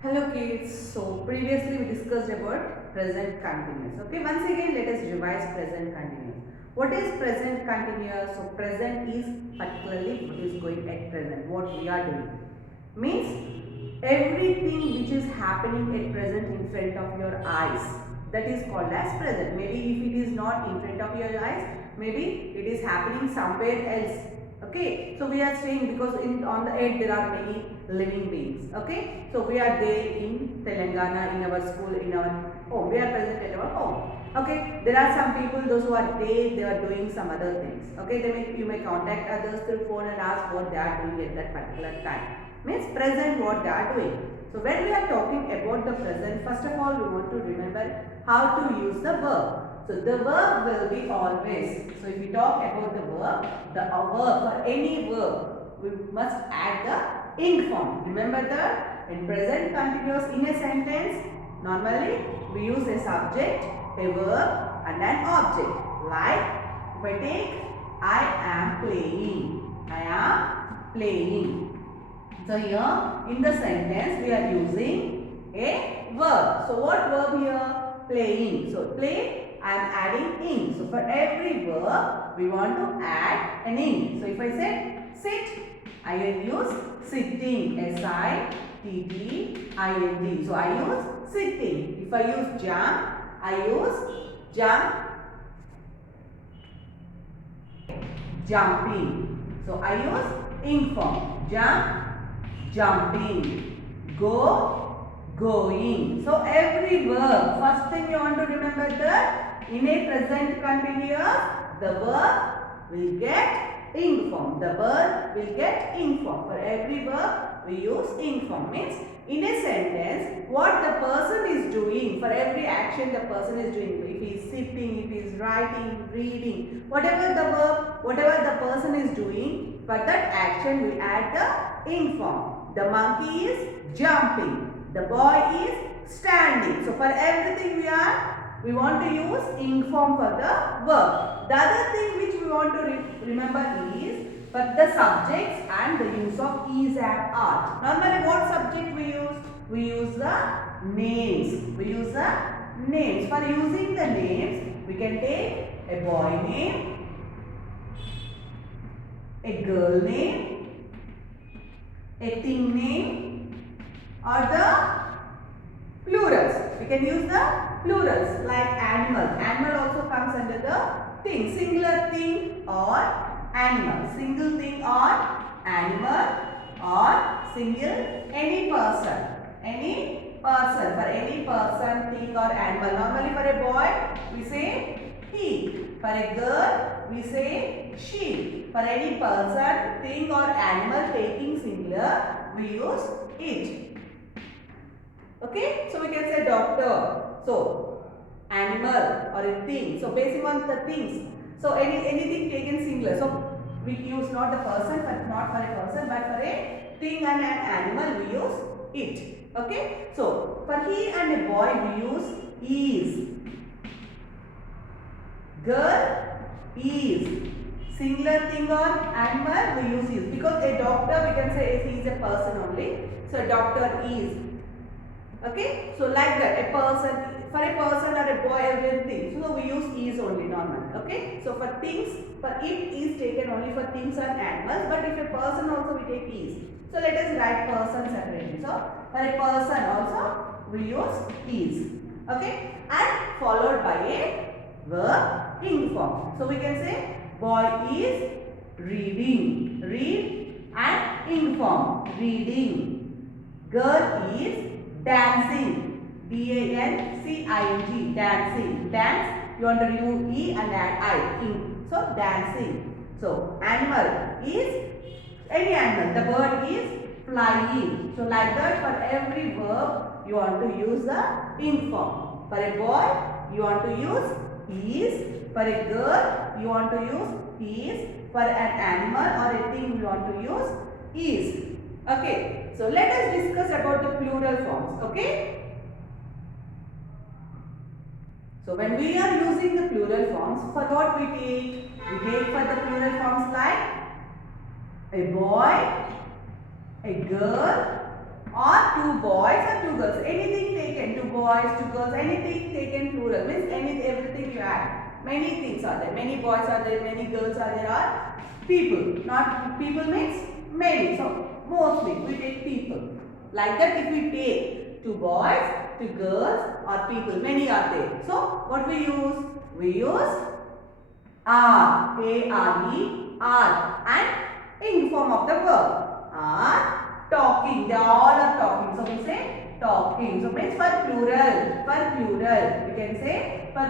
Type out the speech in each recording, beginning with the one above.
Hello kids, so previously we discussed about present continuous. Okay, once again let us revise present continuous. What is present continuous? So present is particularly what is going at present, what we are doing. Means everything which is happening at present in front of your eyes, that is called as present. Maybe if it is not in front of your eyes, maybe it is happening somewhere else. Okay, so we are saying because on the earth there are many living beings. Okay, so we are there in Telangana, in our school, in our home. We are present at our home. Okay, there are some people, those who are there, they are doing some other things. Okay, you may contact others through phone and ask what they are doing at that particular time. Means present what they are doing. So when we are talking about the present, first of all we want to remember how to use the verb. So the verb will be always. So if we talk about the verb for any verb, we must add the ing form. Remember that in present continuous in a sentence, normally we use a subject, a verb and an object. Like if I take I am playing. I am playing. So here in the sentence we are using a verb. So what verb here? Playing. So play, I am adding ing. So for every verb we want to add an ing. So if I say sit, I will use sitting. S-I-T-T-I-N-G. So I use sitting. If I use jump, I use jump, jumping. So I use ing form. Jump, jumping. Go, going. So every verb, first thing you want to remember that in a present continuous, the verb will get ing form. The verb will get ing form. For every verb, we use ing form. Means in a sentence, what the person is doing, for every action the person is doing, if he is sitting, if he is writing, reading, whatever the verb, whatever the person is doing, for that action we add the ing form. The monkey is jumping. The boy is standing. So for everything we want to use ing form for the verb. The other thing which we want to remember is for the subjects and the use of is and are. Normally what subject we use? We use the names. We use the names. For using the names, we can take a boy name, a girl name, a thing name, or the plurals. We can use the plurals like animal. Animal also comes under the thing. Singular thing or animal. Single thing or animal or single any person. Any person. For any person, thing or animal. Normally for a boy, we say he. For a girl, we say she. For any person, thing or animal taking singular, we use it. Okay, so we can say doctor. So animal or a thing. So basing on the things. So anything taken singular. So we use not the person, but not for a person, but for a thing and an animal we use it. Okay, so for he and a boy we use is. Girl is. Singular thing or animal we use is. Because a doctor we can say he is a person only. So doctor is. Okay, so like that, a person, for a person or a boy, everything. So we use is only normal. Okay, so for things, for it is taken only for things and animals, but if a person also we take is. So let us write person separately. So for a person also we use is. Okay, and followed by a verb ing form. So we can say boy is reading. Read and ing form. Reading. Girl is dancing. D-A-N-C-I-N-G. Dancing. Dance. You want to remove E and add I. In. So dancing. So animal is any animal. The bird is flying. So like that for every verb you want to use the ing form. For a boy you want to use is. For a girl you want to use is. For an animal or a thing you want to use is. Okay, so let us discuss about the plural forms. Okay, so when we are using the plural forms, for what we take? We take for the plural forms like a boy, a girl, or two boys or two girls. Anything taken, two boys, two girls, anything taken plural means everything you add. Many things are there. Many boys are there, many girls are there, or people. Not people means many. So mostly we take people. Like that, if we take two boys, two girls, or people, many are there. So what we use? We use are, A-R-E-R, and in form of the verb. Are talking. They all are talking. So we say talking. So means for plural. For plural. You can say for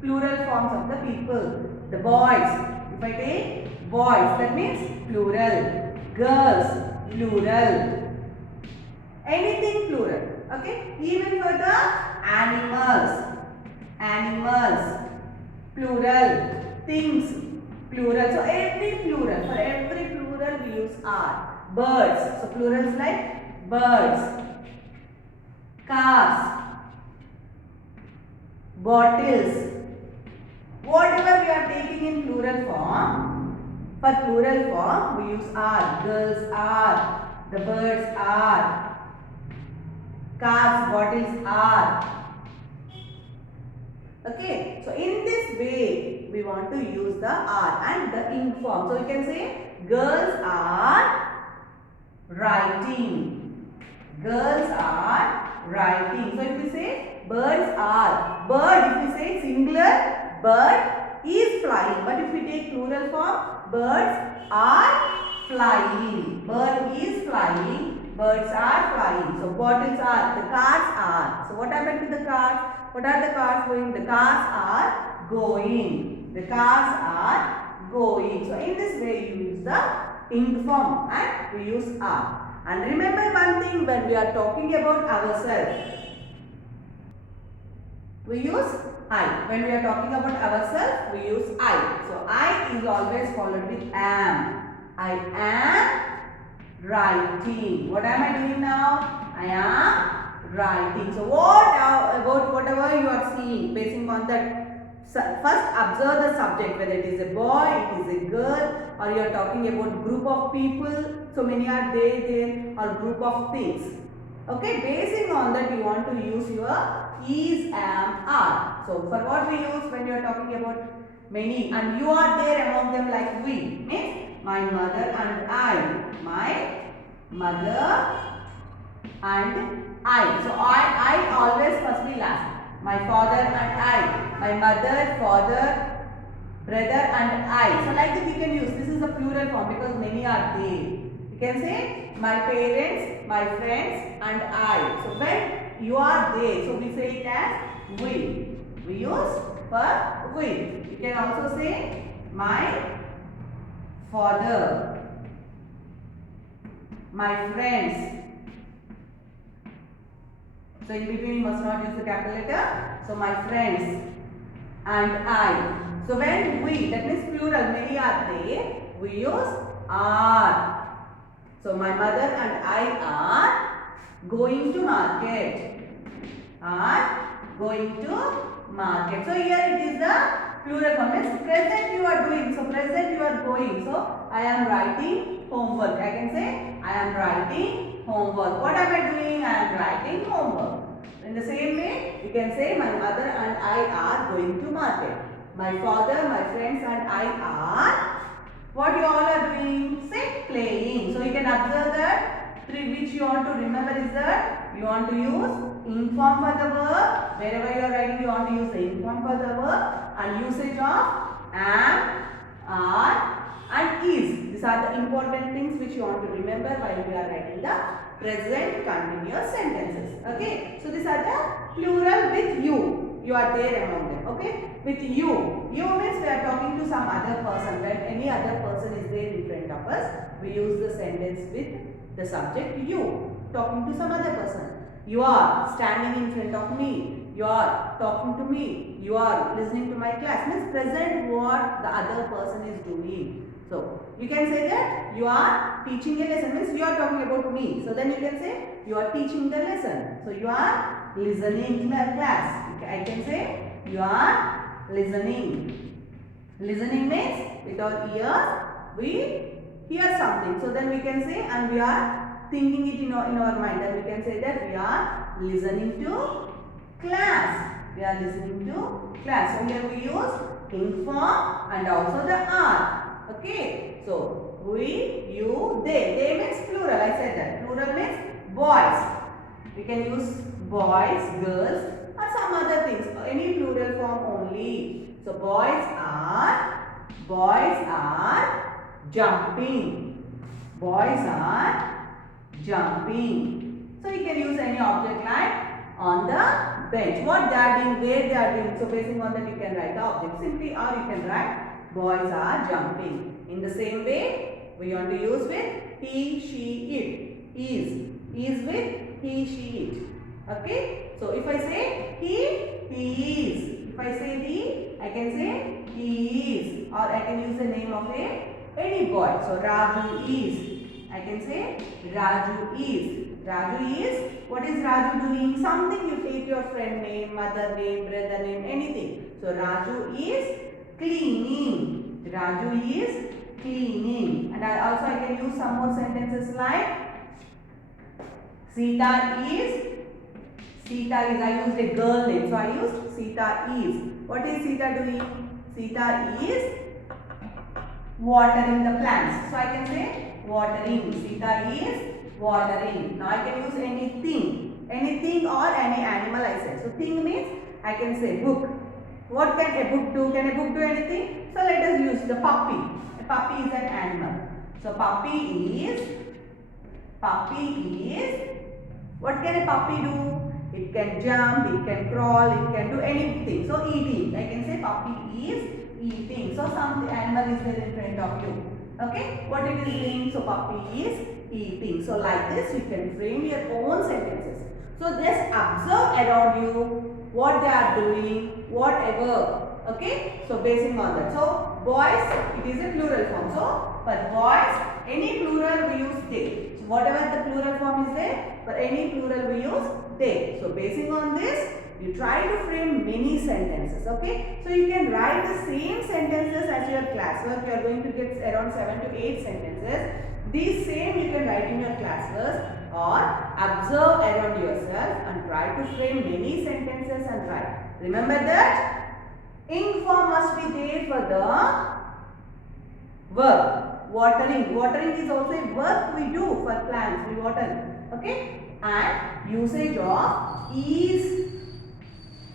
plural forms of the people. The boys. If I take boys, that means plural. Girls, plural. Anything plural. Okay. Even for the animals. Animals. Plural. Things, plural. So every plural, for every plural we use are. Birds, so plurals like birds. Cars, bottles. Whatever we are taking in plural form, for plural form we use are. Girls are, the birds are, cars, bottles are. Okay, so in this way we want to use the are and the in form. So you can say girls are writing. Girls are writing. So if we say birds are, bird, if we say singular, bird is flying. But if we take plural form, birds are flying. Bird is flying. Birds are flying. So bottles are, the cars are. So what happened to the cars? What are the cars going? The cars are going. The cars are going. So in this way you use the in form and we use are. And remember one thing, when we are talking about ourselves, we use I. When we are talking about ourselves, we use I. So I is always followed with am. I am writing. What am I doing now? I am writing. So about whatever you are seeing, basing on that, first observe the subject, whether it is a boy, it is a girl, or you are talking about group of people. So many are there, or group of things. Okay, basing on that you want to use your is, am, are. So for what we use when you are talking about many, and you are there among them, like we, means my mother and I. My mother and I. So I always must be last. My father and I. My mother, father, brother and I. So like that we can use. This is a plural form because many are there. You can say my parents, my friends and I. So when you are there, so we say it as we. We use for we. You can also say my father, my friends. So in between you must not use the capital letter. So my friends and I. So when we, that means plural, many are there, we use are. So my mother and I are going to market. Are going to market. So here it is the plural form. Means present you are doing. So present you are going. So I am writing homework. I can say I am writing homework. What am I doing? I am writing homework. In the same way, you can say my mother and I are going to market. My father, my friends and I are, what you all are doing? Say playing. So you can observe that which you want to remember is that you want to use in form for the verb. Wherever you are writing, you want to use the in form for the verb, and usage of am, are and is. These are the important things which you want to remember while we are writing the present continuous sentences. Okay. So these are the plural with you. You are there among them. Okay. With you. You means we are talking to some other person. When any other person is there in front of us, we use the sentence with the subject you. Talking to some other person. You are standing in front of me. You are talking to me. You are listening to my class. Means present what the other person is doing. So you can say that you are teaching a lesson. Means you are talking about me. So then you can say you are teaching the lesson. So you are listening to the class. I can say you are listening. Listening means with our ears we hear something. So then we can say and we are thinking it in our mind, then we can say that we are listening to class. We are listening to class. So here we use ing form and also the are. Okay. So we, you, they. They means plural. I said that. Plural means boys. We can use boys, girls, or some other things. Any plural form only. So boys are jumping. Boys are jumping. So you can use any object like on the bench. What they are doing, where they are doing. So basing on that you can write the object simply, or you can write boys are jumping. In the same way, we want to use with he, she, it. Is with he, she, it. Okay. So if I say he is. If I say he, I can say he is. Or I can use the name of any boy. So Raju is. I can say Raju is. Raju is. What is Raju doing? Something. You take your friend name, mother name, brother name, anything. So Raju is cleaning. Raju is cleaning. And I can use some more sentences like Sita is. I used a girl name. So I used Sita is. What is Sita doing? Sita is watering the plants. So I can say watering. Sita is watering. Now I can use anything. Anything or any animal I said. So thing means I can say book. What can a book do? Can a book do anything? So let us use the puppy. A puppy is an animal. So puppy is. What can a puppy do? It can jump, it can crawl, it can do anything. So eating. I can say puppy is eating. So some animal is there in front of you. Okay. What it is doing? So puppy is eating. So like this you can frame your own sentences. So just observe around you what they are doing, whatever. Okay. So basing on that. So boys, it is a plural form. So for boys, any plural we use they. So whatever the plural form is there, for any plural we use they. So basing on this, you try to frame many sentences. Okay. So you can write the same sentences as your classwork. You are going to get around 7 to 8 sentences. These same you can write in your classwork or observe around yourself and try to frame many sentences and write. Remember that ing form must be there for the verb. Watering. Watering is also a work we do for plants. We water. Okay. And usage of is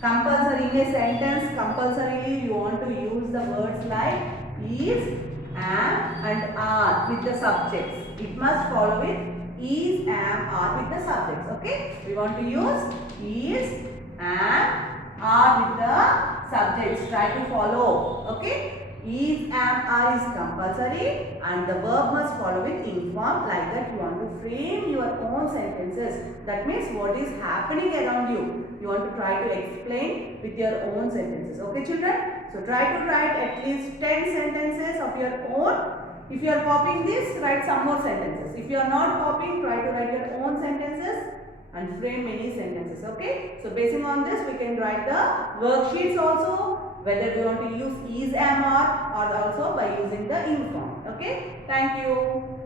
compulsory. In a sentence, compulsorily you want to use the words like is, am and are with the subjects. It must follow with is, am, are with the subjects. Okay. We want to use is, am, are with the subjects. Try to follow. Okay. Is, am, are is compulsory and the verb must follow with ing form. Like that you want to frame your own sentences. That means what is happening around you. You want to try to explain with your own sentences. Okay children? So try to write at least 10 sentences of your own. If you are copying this, write some more sentences. If you are not copying, try to write your own sentences and frame many sentences. Okay? So basing on this, we can write the worksheets also. Whether we want to use is, am, are, or also by using the ing form. Okay. Thank you.